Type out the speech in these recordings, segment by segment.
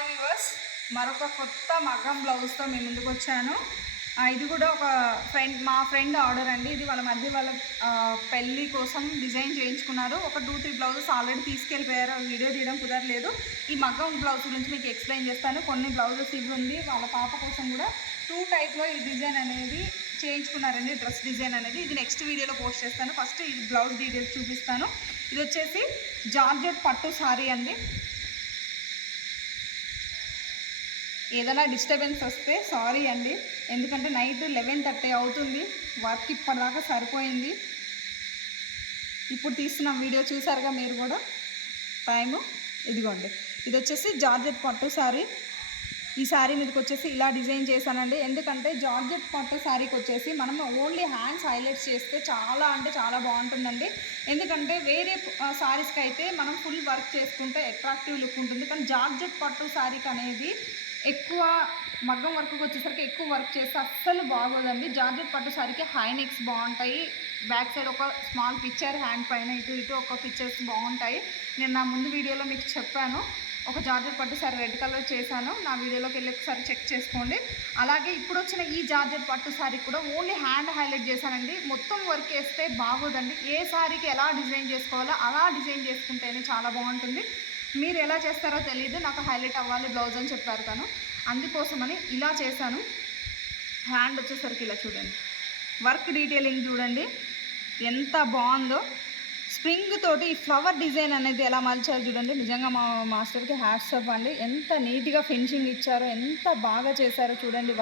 Hi viewers, మరొక కొత్త మగ్గం బ్లౌజ్తో మేము ముందుకు వచ్చాను. ఇది కూడా ఒక మా ఫ్రెండ్ ఆర్డర్ అండి. ఇది వాళ్ళ పెళ్ళి కోసం డిజైన్ చేయించుకున్నారు. ఒక 2-3 బ్లౌజెస్ ఆల్రెడీ తీసుకెళ్ళిపోయారు. వీడియో తీయడం కుదరలేదు. ఈ మగ్గం బ్లౌజ్ గురించి మీకు ఎక్స్ప్లెయిన్ చేస్తాను. కొన్ని బ్లౌజెస్ ఇవి ఉంది. వాళ్ళ పాప కోసం కూడా 2 టైప్లో ఈ డిజైన్ అనేది చేయించుకున్నారండి. డ్రెస్ డిజైన్ అనేది ఇది నెక్స్ట్ వీడియోలో పోస్ట్ చేస్తాను. ఫస్ట్ ఇది బ్లౌజ్ డీటెయిల్స్ చూపిస్తాను. ఇది వచ్చేసి జార్జెట్ పట్టు సారీ అండి. ఏదైనా డిస్టర్బెన్స్ వస్తే సారీ అండి, ఎందుకంటే నైట్ 11:30 అవుతుంది. వర్క్ ఇప్పటిదాకా సరిపోయింది. ఇప్పుడు తీస్తున్న వీడియో చూసారుగా మీరు కూడా. టైము ఇదిగోండి. ఇది వచ్చేసి జార్జెట్ పట్టు శారీ. ఈ శారీ మీదకి వచ్చేసి ఇలా డిజైన్ చేశానండి. ఎందుకంటే జార్జెట్ పట్టు శారీకి వచ్చేసి మనం ఓన్లీ హ్యాండ్స్ హైలైట్స్ చేస్తే చాలా అంటే చాలా బాగుంటుందండి. ఎందుకంటే వేరే శారీస్కి అయితే మనం ఫుల్ వర్క్ చేసుకుంటే అట్రాక్టివ్ లుక్ ఉంటుంది. కానీ జార్జెట్ పట్టు శారీకి అనేది ఎక్కువ మగ్గం వర్క్కి వచ్చేసరికి ఎక్కువ వర్క్ చేస్తే అస్సలు బాగోదండి. జార్జెట్ పట్టు సారీకి హై నెక్స్ బాగుంటాయి. బ్యాక్ సైడ్ ఒక స్మాల్ పిక్చర్, హ్యాండ్ పైన ఇటు ఒక పిక్చర్స్ బాగుంటాయి. నేను నా ముందు వీడియోలో మీకు చెప్పాను. ఒక జార్జెట్ పట్టు సారీ రెడ్ కలర్ చేశాను. నా వీడియోలోకి వెళ్ళి ఒకసారి చెక్ చేసుకోండి. అలాగే ఇప్పుడు వచ్చిన ఈ జార్జెట్ పట్టు సారీ కూడా ఓన్లీ హ్యాండ్ హైలైట్ చేశానండి. మొత్తం వర్క్ వేస్తే బాగోదండి. ఏ సారీకి ఎలా డిజైన్ చేసుకోవాలో అలా డిజైన్ చేసుకుంటేనే చాలా బాగుంటుంది. మీరు ఎలా చేస్తారో తెలియదు, నాకు హైలైట్ అవ్వాలి బ్లౌజ్ అని చెప్పారు తను, అందుకోసమని ఇలా చేశాను. హ్యాండ్ వచ్చేసరికి ఇలా చూడండి, వర్క్ డీటెయిలింగ్ చూడండి ఎంత బాగుందో. స్ప్రింగ్ తోటి ఈ ఫ్లవర్ డిజైన్ అనేది ఎలా మలిచారు చూడండి. నిజంగా మా మాస్టర్కి హ్యాట్స్ ఆఫ్ అండి. ఎంత నీట్గా ఫినిషింగ్ ఇచ్చారో, ఎంత బాగా చేశారో చూడండి.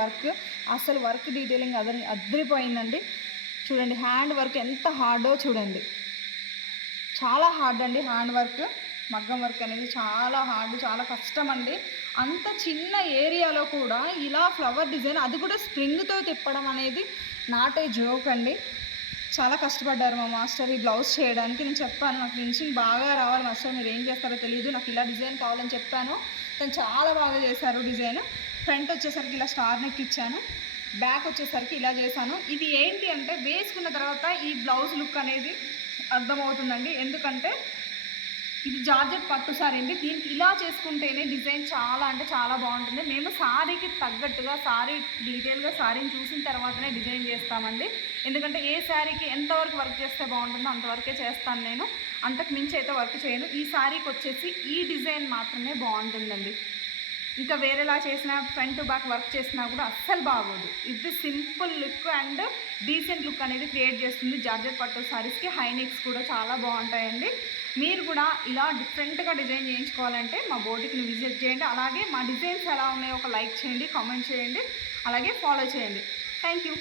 అసలు వర్క్ డీటెయిలింగ్ అదిరిపోయిందండి. చూడండి హ్యాండ్ వర్క్ ఎంత హార్డో చూడండి. చాలా హార్డ్ అండి హ్యాండ్ వర్క్. మగ్గం వర్క్ అనేది చాలా హార్డ్, చాలా కష్టం అండి. అంత చిన్న ఏరియాలో కూడా ఇలా ఫ్లవర్ డిజైన్, అది కూడా స్ప్రింగ్తో తిప్పడం అనేది నాట్ ఏ జోక్ అండి. చాలా కష్టపడ్డారు మా మాస్టర్ ఈ బ్లౌజ్ చేయడానికి. నేను చెప్పాను నాకు ఫినిషింగ్ బాగా రావాలి మాస్టర్, మీరు ఏం చేస్తారో తెలియదు, నాకు ఇలా డిజైన్ కావాలని చెప్పాను. తను చాలా బాగా చేశారు డిజైన్. ఫ్రంట్ వచ్చేసరికి ఇలా స్టార్ నెక్ ఇచ్చాను, బ్యాక్ వచ్చేసరికి ఇలా చేశాను. ఇది ఏంటి అంటే వేసుకున్న తర్వాత ఈ బ్లౌజ్ లుక్ అనేది అర్థమవుతుందండి. ఎందుకంటే ఇది జార్జెట్ పట్టు సారీ అండి. దీనికి ఇలా చేసుకుంటేనే డిజైన్ చాలా అంటే చాలా బాగుంటుంది. మేము సారీకి తగ్గట్టుగా డీటెయిల్గా సారీని చూసిన తర్వాతనే డిజైన్ చేస్తామండి. ఎందుకంటే ఏ శారీకి ఎంతవరకు వర్క్ చేస్తే బాగుంటుందో అంతవరకే చేస్తాను నేను, అంతకు మించి అయితే వర్క్ చేయను. ఈ శారీకి వచ్చేసి ఈ డిజైన్ మాత్రమే బాగుంటుందండి. ఇంకా వేరేలా చేసిన ఫ్రంట్ బ్యాక్ వర్క్ చేసినా కూడా అస్సలు బాగోదు. ఇది simple look and decent look అనేది క్రియేట్ చేస్తుంది. జార్జెట్ పట్టు సారీస్కి హై నెక్స్ కూడా చాలా బాగుంటాయండి. మీరు కూడా ఇలా డిఫరెంట్గా డిజైన్ చేయించుకోవాలంటే మా బోటిక్ని విజిట్ చేయండి. అలాగే మా డిజైన్స్ ఎలా ఉన్నాయో ఒక లైక్ చేయండి, కామెంట్ చేయండి, అలాగే ఫాలో చేయండి. Thank you.